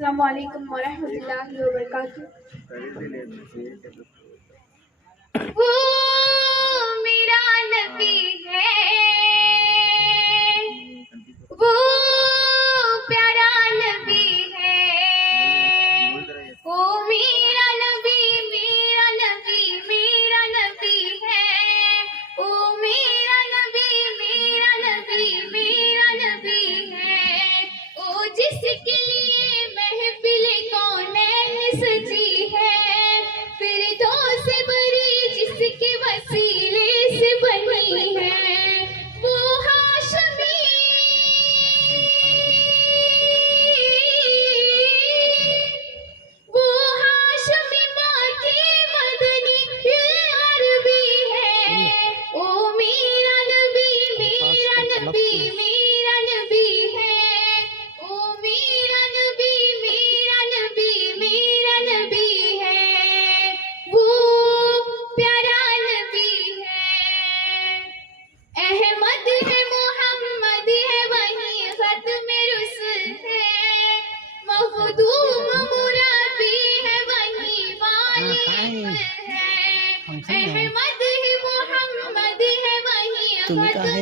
अस्सलामु अलैकुम वरहमतुल्लाहि वबरकातुहू। वो मेरा नबी है, वो प्यारा नबी है, वो मेरा नबी मेरा नबी मेरा नबी है, वो मेरा नबी मेरा नबी मेरा नबी है, वो जिसके लिए महफिल कौनैन सजी है, फिर दो से बड़ी जिसके वसीले से बनी है, वो हाशमी वो हाशमी बाकी मदनी अरबी है, ओ मेरा नबी मेरा नबी मेरा नबी है, ओ मेरा नबी मेरा नबी मेरा नबी है, वो प्यारा नबी है। अहमद है मोहम्मद है वही खत्म रुsul है, मखदूम मुराबी है वही वालिद है, अहमद है मोहम्मद है वही खत्म